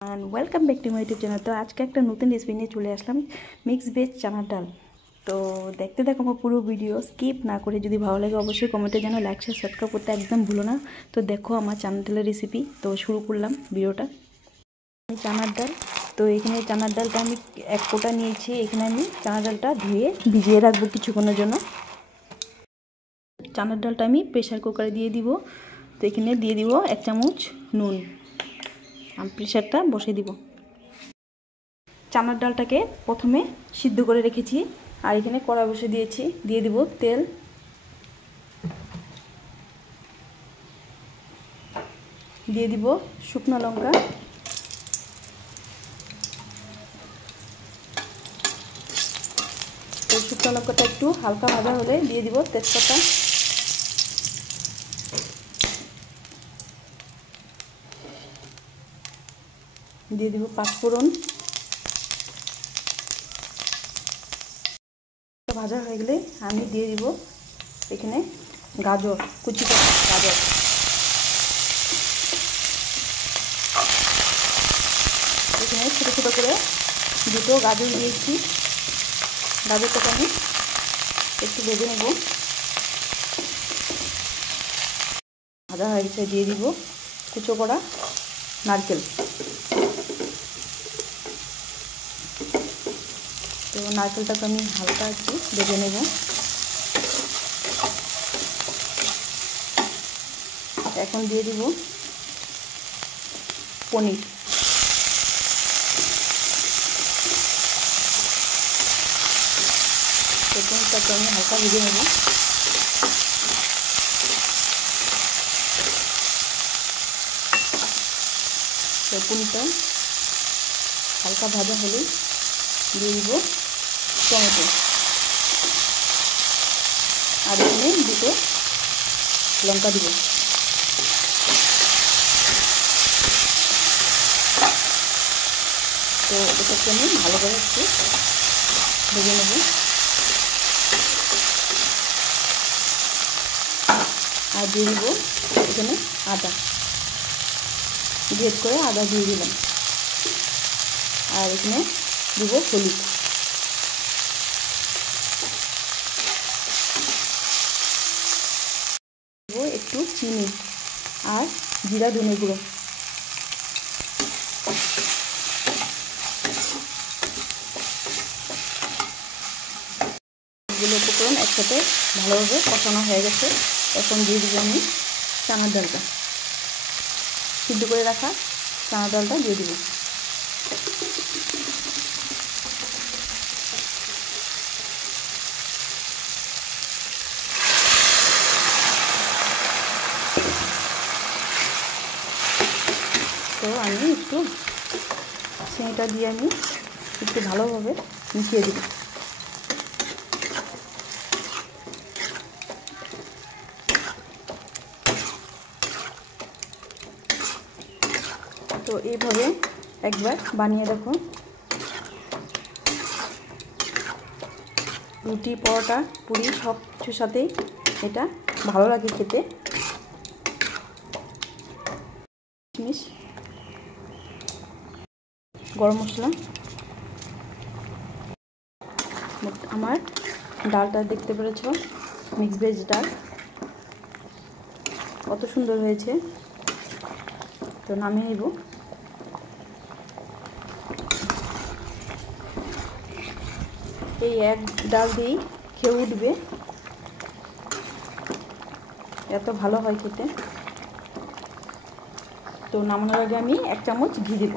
And welcome back to my YouTube channel. तो आज के एक नतून रेसिपि निये चले आसलाम मिक्स वेज चाना डाल। तो देखते देखो আমার পুরো ভিডিও স্কিপ না করে যদি ভালো লাগে অবশ্যই কমেন্টে জানাও, লাইক শেয়ার সাবস্ক্রাইব করতে একদম ভুলো না। তো দেখো আমার চানা ডালের রেসিপি। তো শুরু করলাম ভিডিওটা। চানার ডাল, তো এখানে চানার ডালটা আমি এক কোটা নিয়েছি। এখানে আমি চানার ডালটা ধুয়ে ভিজিয়ে রাখবো কিছুক্ষণের জন্য। চানার ডালটা আমি প্রেসার কুকারে দিয়ে দিব। তো এখানে দিয়ে দিব 1 চামচ নুন। আমি প্রেসারটা বসিয়ে দিব। চানার ডালটাকে প্রথমে সিদ্ধ করে রেখেছি আর এখানে কড়াই বসিয়ে দিয়েছি। দিয়ে দিব তেল, দিয়ে দিব শুকনো লঙ্কা, তো শুকনো লঙ্কাটা একটু হালকা ভাজা হলে দিয়ে দিব তেজপাতা, দিয়ে দিব পাঁচফোড়ন। ভাজা হয়ে গেলে আমি দিয়ে দিব এখানে গাজর, কুচি করা গাজর। এখানে ছোটো ছোটো করে দুটো গাজর দিয়েছি। গাজরটাকে আমি একটু ভেজে নেব। ভাজা হয়ে গেছে, দিয়ে দিব কুচো করা নারকেল। তো নারকেলটাকে আমি হালকা একটু ভেজে নেব। এখন দিয়ে দিব পনির। তো পনিরটাকে আমি হালকা ভেজে নেব। তো পনিরটা হালকা ভাজা হলে দিয়ে দিব টমেটো আর এখানে দুটো লঙ্কা দিব। তো এটাকে আমি ভালো করে একটু ভেজে নেব। আর দিয়ে দিব এখানে আদা, গ্রেট করে আদা দিয়ে দিলাম। আর এখানে দিব হলুদ, দেবো একটু চিনি আর জিরা ধনে গুঁড়ো। এগুলো উপকরণ একসাথে ভালোভাবে কষানো হয়ে গেছে। এখন দিয়ে দিব আমি চানার ডালটা, সিদ্ধ করে রাখা চানার ডালটা দিয়ে দিব। তো আমি একটু চিনিটা দিয়ে আমি একটু ভালোভাবে মিশিয়ে দিব। তো এইভাবে একবার বানিয়ে দেখো। রুটি, পরোটা, পুরি সব কিছুর সাথেই এটা ভালো লাগে খেতে। কিশমিশ, গরম মশলা। আমার ডালটা দেখতে পেরেছ, মিক্স ভেজ ডাল কত সুন্দর হয়েছে। তো নামিয়ে নেব। এই এক ডাল দিয়েই খেয়ে উঠবে, এত ভালো হয় খেতে। তো নামানোর আগে আমি 1 চামচ ঘি দেব।